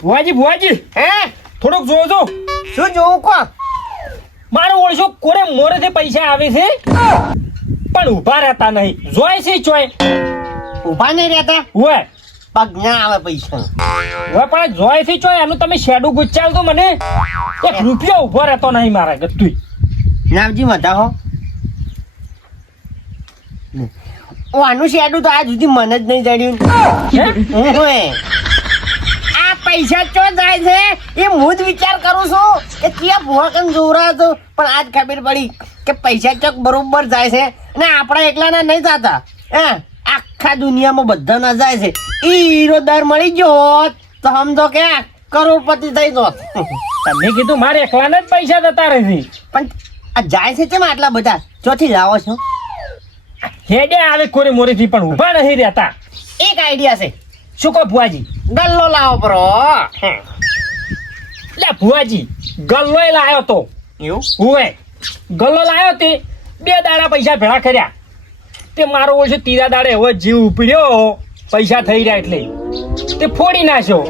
ભુવાજી હે થોડુંક જોજો. શું જોવું કો? મારો ઓળશો કોરે મોરેથી પૈસા આવે છે પણ ઊભા રહેતા નહીં. જોય છે ચોય ઉભા નહીં રહેતા હોય પગ ના આવે પૈસા. હોય પણ જોય છે ચોય એનું તમે શેડું ગુચાલ તો મને એક રૂપિયો ઊભો રહેતો નહીં મારા ગતું. નામજી મજા હો આનું શેડું તો આજ સુધી મને જ નહીં જડ્યું. ઓય, આ પૈસા ચો જાય છે એ હું જ વિચાર કરું છું કે ક્યાં ભૂવા કન જોરા હતો પણ આજ ખબર પડી કે પૈસા ચોક બરોબર જાય છે અને આપણા એકલાના નહીં થતા. આખા દુનિયામાં બધાના જાય છે. ઈ હીરો દર મળી ગયો હોત તો સમજો કે કરોડપતિ થઈ જોત. તમે કીધું મારે એકલાના જ પૈસા જતા રહે છે પણ આ જાય છે કેમ આટલા બધા? ચોથી લાવો છો? હેડે આવે કોરે મોરેથી પણ ઊભા નહીં રહેતા. એક આઈડિયા છે. શું કહો ભુવાજી? ગલ્લો લાવો બરો. લે ભુવાજી ગલ્લોય લાયો તો એવું હોય ગલ્લો લાયો તે 2 દાડા પૈસા ભેળા કર્યા તે મારો ઓછો ત્રીજા દાડે હવે જીવ ઉપડ્યો પૈસા થઈ રહ્યા એટલે તે ફોડી નાખ્યો.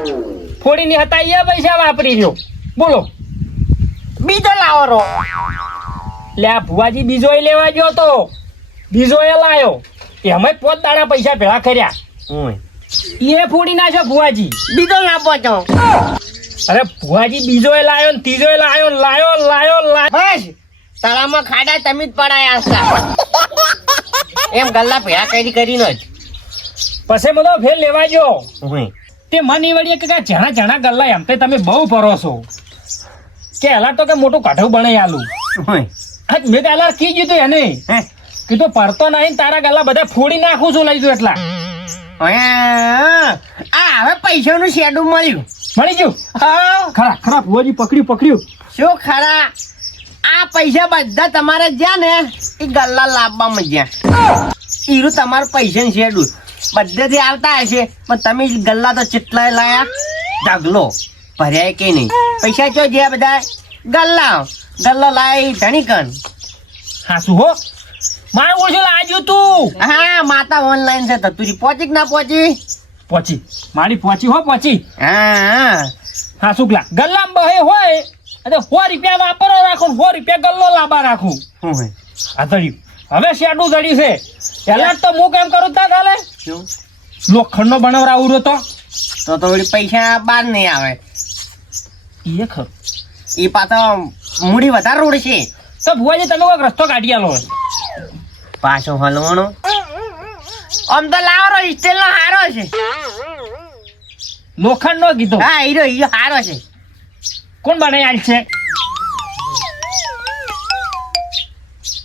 ફોડીની હતા એ પૈસા વાપરી રહ્યો. બોલો બીજો લાવો રો. લે આ ભુવાજી બીજો લેવા ગયો તો બીજો એ લાયો એમાં 5 દાડા પૈસા ભેળા કર્યા એ ફોડી નાખ્યો ભુવાજી. બીજો લાવો છો? અરે ભુવાજી બીજો એ લાયો ને ત્રીજો એ લાયો. બસ તળાવમાં ખાડા તમે જ પડાયા હતા. એમ ગલ્લા ભેળા કરીને જ પછી બધો ફેર લેવા ગયો તે મને વળીએ કે જણા ગલ્લા એમ તે તમે બહુ ફરો છો કે એલા તો કે મોટું કાઢવું બનાવી આલું. મેં તો એલા કી જીધું એને કીધું પડતો નહીં તારા ગલ્લા બધા ફોડી નાખું છું લઈ દઉં એટલા. આ હવે પૈસાનું શેડું મળ્યું. મળી ગયું ખરા ભુવાજી પકડ્યું. શું ખરા? આ પૈસા બધા તમારે જ્યાં ને એ ગલ્લા લાવવામાં જ્યાં ઈરું તમારું પૈસાનું શેડું બધેથી આવતા હશે પણ તમે ગલ્લા તો ચેટલાય લાયા ઢગલો ભર્યા કે નહીં. પૈસા ચો જ્યાં બધા ગલ્લો લાય ધણીકન. હા શું હો મારું ઓછું લાગ્યું તું. હા માતા ઓનલાઈન છે તતુરી પહોંચી કે ના પહોંચી? મારી પહોંચી. હા શુક્લા ગલ્લામાં બહે હોય અને 100 રૂપિયા વાપરો રાખો 100 રૂપિયા ગલ્લો લાંબા રાખું. આ ધડ્યું હવે શેડું ધડ્યું છે. પેલા તો હું કેમ કરું તા ચાલે લોખંડ નો બનાવરાવું તો વળી પૈસા બહાર નહીં આવે. એ ખરું એ પાછો મૂડી વધારે રોડ છે તો ભુવાજી તમે કોઈક રસ્તો કાઢી આલો. પાછો હલવાનો આમ તો લાવરો સ્ટીલ નો હારો છે. લોખંડ નો કીધો. હા હીરો હારો છે. કોણ બનાવી છે?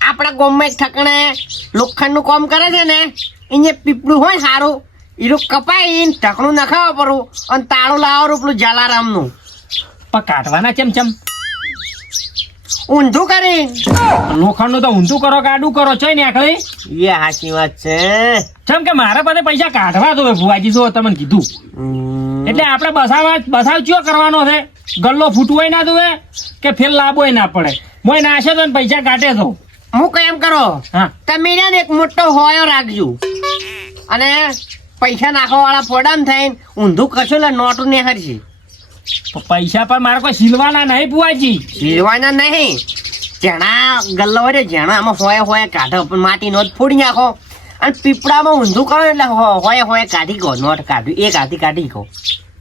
આપણા ગામમાં એક ઠકણે લોખંડ નું કામ કરે છે ને એને પીપળું હોય સારું હીરો કપાઈ ઢકણું નખાવા પડું અને તાળું લાવવાનું પેલું જલારામ નું પણ કાઢવાના ચમ ઊંધું કરી લોખંડ નું તો ઊંધું કરો કે આડું કરો છે ને આખરી. એ સાચી વાત છે. જેમ કે મારા પાસે પૈસા કાઢવા દો ભુવાજી જો તમને કીધું એટલે આપણે બસાવ ચિયો કરવાનો છે? ગલ્લો ફૂટવો ના દુવે કે ફેર લાભો ના પડે મોય નાશે તો પૈસા કાઢે તો. હું કેમ કરો તમે ને એક મોટો હોયો રાખજો અને પૈસા નાખવા વાળા પોડામ થઈને ઊંધું કરશો એટલે નોટું ને હરશે. પૈસા પર મારે કોઈ સિલવાના નહીં ભુવાજી. સિલવાના નહીં જેણા ગલ્લો હોય જેણા આમાં હોય કાઢો પણ માટી નોટ ફોડી નાખો અને પીપળામાં ઊંધું કરો એટલે હોય કાઢી કહો નોટ કાઢ્યું એક હાથી કાઢી કહો.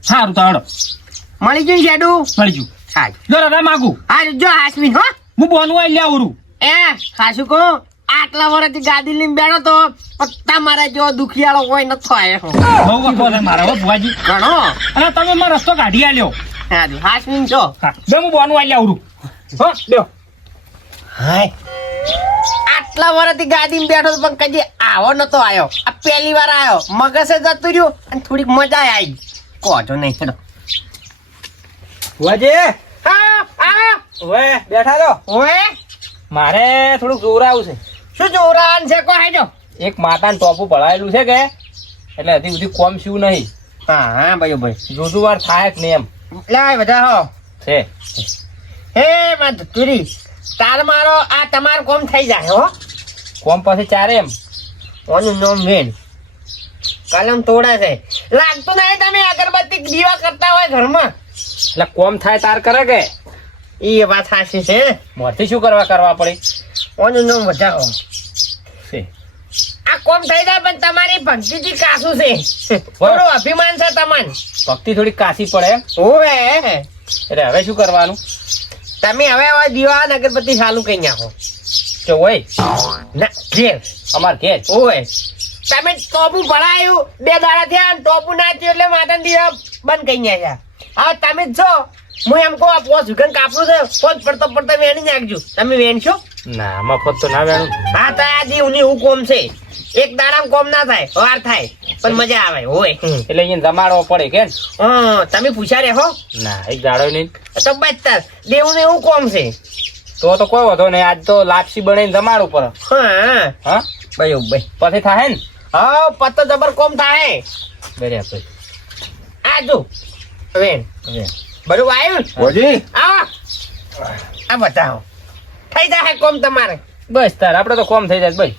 સારું તો હડો મળી ગયું શેડું? મળી ગયું. હા જો દાદા માગું. હા જો હાસમીન હો હું બોનવા લ્યાવરું. ખાસું કહો આટલા વર્ષથી ગાદી લઈને બેઠો તો તમારા જેવો દુખિયાળો કોઈ નથી આવ્યો. બહુ વખો છે મારા હો ભુવાજી ઘણો. અને તમે મારો રસ્તો કાઢી આલ્યો. સારું હાસમીન છો. બે હું બોનવા લ્યાવરું. હો લ્યો. હાય આટલા વર્ષથી ગાદીમાં બેઠો પણ કદી આવો નતો આવ્યો. આ પહેલી વાર આવ્યો. મગસે જતું રહ્યું અને થોડીક મજા આવી. કોજો નહીં હેડો ભુવાજી. હા ઓએ બેઠા છો? ઓએ મારે થોડુંક જોરાવું છે. શું જોરાન છે? કો હેડો. એક માતાનું ટોપું ભળાયેલું છે કે એટલે હજી સુધી કોમ શું નહીં. હા ભાઈ જોજુ વાર થાય જ નહીં એમ લાય બધા હો છે. હે માં તુરી તાર મારો આ તમારું કોમ થઈ જાય હો. કોમ પછી ચારે એમ ઓનું નામ વેન કલમ તોડા છે લાગતું નહીં તમે અગરબત્તી દીવા કરતા હોય ઘરમાં એટલે કોમ થાય તાર કરે કે એ વાત સાચી છે મોરથી શું કરવા પડે ઓનું નામ વધારો છે આ કોમ થઈ જાય પણ તમારી ભક્તિથી કાસું છે થોડું અભિમાન છે તમને ભક્તિ થોડી કાસી પડે એમ? ઓવે એટલે હવે શું કરવાનું તમે હવે દીવા ને અગરબત્તી ચાલુ કરી નાખો જો હોય ના ઘેર અમાર ઘેર ઓવે તમે ટોપું ભરાયું 2 દાડા થયા ને ટોપું નાચ્યું એટલે માતાના દીવા બંધ કરી નાખ્યા હવે તમે જ છો હું એમ કહું આ પોસ વિકન કાપડું છે પોસ પડતો વેણી નાખજો તમે વેણશો ના મફત તો ના વેણું હા તો આ જીવની હું કોમ છે એક દાડામાં કોમ ના થાય વાર થાય પણ મજા આવે હોય એટલે અહીંયા જમાડવો પડે કે તમે પૂછ્યા રે હો ના એક દાડો નહીં તો બચતા દેવું ને એવું કોમ છે તો કોઈ વાંધો નહીં આજ તો લાપસી બનાવીને જમાડવું પડે હા હા ભાઈ ભાઈ પછી થાય ને હા પત્તો જબર કોમ થાય બરાબર આ જો વેણ બધું આવ્યું હોજી આવો આ બતાવો થઈ જાય કોમ તમારે બસ તાર આપણે તો કોમ થઈ જાય ભાઈ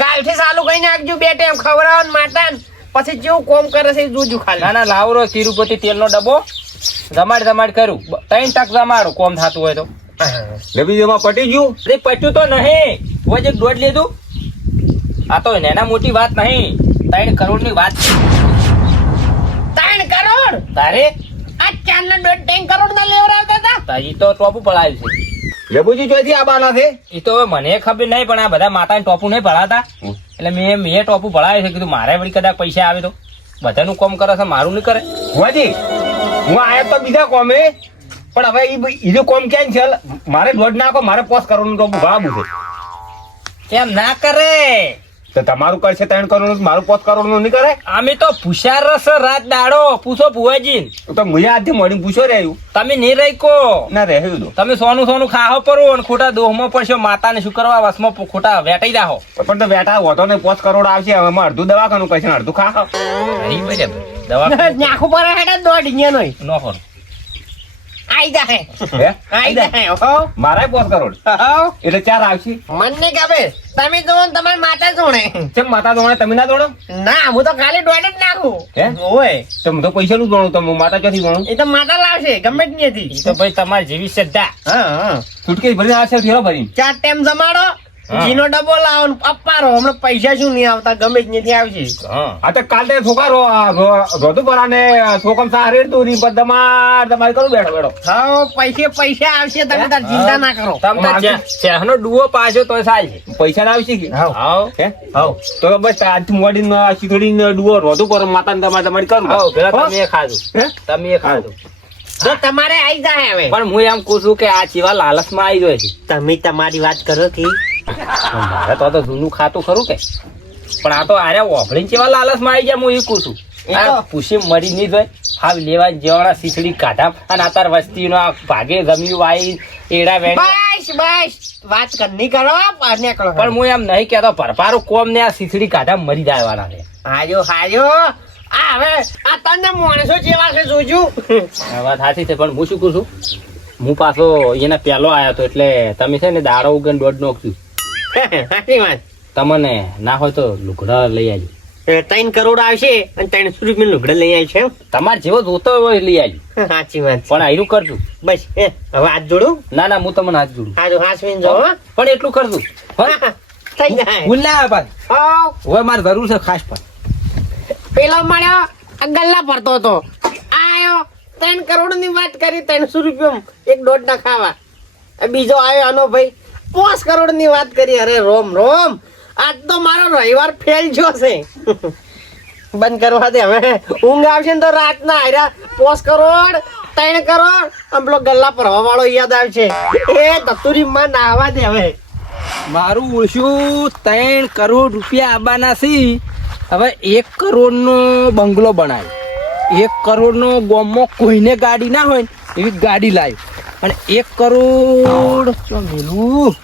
કાલથી ચાલુ કરી નાખજો 2 ટાઈમ ખવડાવો ને માતા પછી જેવું કોમ કરે છે એ જોજો ખાલી ના ના લાવરો તિરુપતિ તેલનો ડબ્બો જમાડ કરું 3 ટક જમાડું કોમ થતું હોય તો ડબીજોમાં પટી ગયું અરે પટ્યું તો નહીં હોય જે દોઢ લીધું આ તો નાના મોટી વાત નહીં 3 કરોડની વાત છે 3 કરોડ તારે આ 4.5 કરોડ ના લેવડાવતા હતા તારી તો ટોપું પડાયું છે લેબુજી ચોથી આબાના છે એ તો હવે મને ખબર નહીં પણ આ બધા માતાને ટોપું નહીં ભરાતા એટલે મેં ટોપું ભરાયું છે કીધું મારે વળી કદાચ પૈસા આવે તો બધાનું કોમ કરે છે મારું નહીં કરે હોજી હું આયા તો બીજા કોમે પણ હવે ઈનું કોમ ક્યાં છે મારે દોઢ નાખો મારે 5 કરોડનું તો ભાવું છે એમ ના કરે તો તમારું કરશે 3 કરોડ મારું 5 કરોડનું નહીં કરે અમે તો પુષાર રસ રાત દાડો પૂછો ભુવાજી તો મુએ આજથી મળીને પૂછો રહ્યું તમે નહીં રહીકો ના રહ્યું તો તમે સોનું ખાહો પરો અને ખોટા દોહમાં પડશો માતાને શું કરવા વસમાં ખોટા વેટાઈ દાહો પણ તો બેટા હોતો ને 5 કરોડ આવશે હવે એમાં અડધું દવાખાનું કરશે ને અડધું ખાઓ દવા નાખું પર હેડા દોઢ નો નો ખરો આઈ જાય હે આઈ જાય હો મારા 5 કરોડ હો એટલે 4 આવશે મને નહીં ખબર તમે જો તમારી માતા જોણે કેમ માતા દોડે તમે ના દોડો ના હું તો ખાલી દોઢ જ નાખું હે ઓય તો હું તો પૈસા નું દોડું તો હું માતા ક્યાંથી દોડું એ તો માતા લાવશે ગમે જ નથી ઈ તો ભાઈ તમારી જેવી શ્રદ્ધા હા સુટકેસ ભરી આવશે ઠેરો ભરી 4 ટાઈમ જમાડો ઘીનો ડબ્બો લાવો ને અપારો હમણાં પૈસા શું નહીં આવતા ગમે જ નથી આવશે આ તો કાલે છોકરો રોધુ પરાને છોકમ સારે તો ની તમાર કરું બેઠો હા પૈસા આવશે તમે તાર ચિંતા ના કરો તમે શહેરનો ડુઓ પાછો તો ચાલશે પૈસા ના આવશે કે હાવ હે હાવ તો બસ આજથી મોડીને શીખડી ડુઓ રોધુ પર માતા તમારી કરું હાવ પેલા તમે એ ખાધું હે તમે એ ખાધું જો તમારે આવી જાય હવે પણ હું એમ કહું છું કે આ ચીવા લાલચમાં આવી જાય છે તમે તમારી વાત કરો કે મારે તો જૂનું ખાતું ખરું કે પણ આ તો આરે ઓભળીને ચેવા લાલચમાં આવી જાય હું એ કહું છું પૂછી મરી નહીં જાય હાવ લેવા જેવાના શીસડી કાઢા અને આ તાર વસ્તીનો આ ભાગે ગમ્યું વાઈ એડા વેણ બસ વાત નહીં કરો નીકળો પણ હું એમ નહીં કહેતો ભરપારું કોમ ને આ શીસડી કાઢા મરી જવાના છે હાજો આ હવે આ તને માણસો જેવા છે જોજો આ વાત સાચી છે પણ હું શું કહું છું હું પાછો એના પહેલો આવ્યો હતો એટલે તમે છે ને દાડો ઉગન દોઢ નોખ્યું સાચી વાત તમને ના હોય તો લુગડા લઈ આવજો 3 કરોડ આવશે અને 300 રૂપિયા લુગડા લઈ આવી છે તમારે જેવો જોતો હોય લઈ આવજો સાચી વાત પણ આયરું કરજો બસ હવે હાથ જોડું ના ના હું તમને હાથ જોડું હાસવીને જો પણ એટલું કરજો થઈ જાય ભૂલ ના આવે હવે મારે જરૂર છે ખાસ પણ પેલો મળ્યો ગલ્લા ભરતો હતો આયો 3 કરોડ ની વાત કરી 300 રૂપિયા એક દોઢ ના ખાવા બીજો આવ્યો આનો ભાઈ 5 કરોડ ની વાત કરી અરે રોમ આજ તો મારો રવિવાર ફેલ જો છે બંધ કરવા દે હવે ઊંઘ આવશે ને તો રાતના આયરા 5 કરોડ 3 કરોડ આમ પેલો ગલ્લા ભરવા વાળો યાદ આવશે એ તતુરી માં નાવા દે હવે મારું ઓછું 3 કરોડ રૂપિયા આવવાના છે હવે 1 કરોડ નો બંગલો બનાવ્યો 1 કરોડ નો ગામમાં કોઈને ગાડી ના હોય એવી ગાડી લાવી અને 1 કરોડ ચો મેલું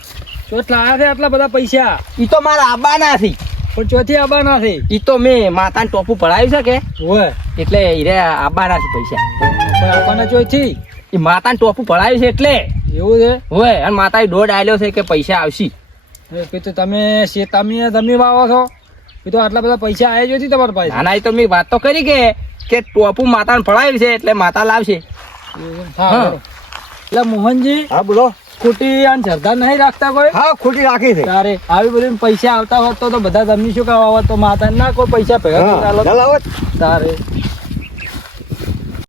આટલા બધા પૈસા ઈ તો મારા આબાના છે પણ ચોથી આબાના છે ઈ તો મેં માતાને ટોપું પડાવ્યું છે કે હોય એટલે ઈરે આબાના છે પૈસા આબાના ચોથી ઈ માતાને ટોપું પડાવ્યું છે એટલે એવું છે હોય અને માતાએ દોઢ આલ્યો છે કે પૈસા આવશે તો તમે વાવો છો એ તો આટલા બધા પૈસા આવ્યા જોતી તમારા પાસે ના ના એ તો મેં વાત તો કરી કે કે ટોપું માતાને ફળાવ્યું છે એટલે માતા લાવશે. હા એટલે મોહનજી હા બોલો. ખોટી અને શ્રદ્ધા નહીં રાખતા કોઈ? હા ખોટી રાખી છે. તારે આવી બધી પૈસા આવતા હોત તો બધા તમને શું કહેવા હોત તો માતા ના કોઈ પૈસા ભેગા કરી આલો. તારે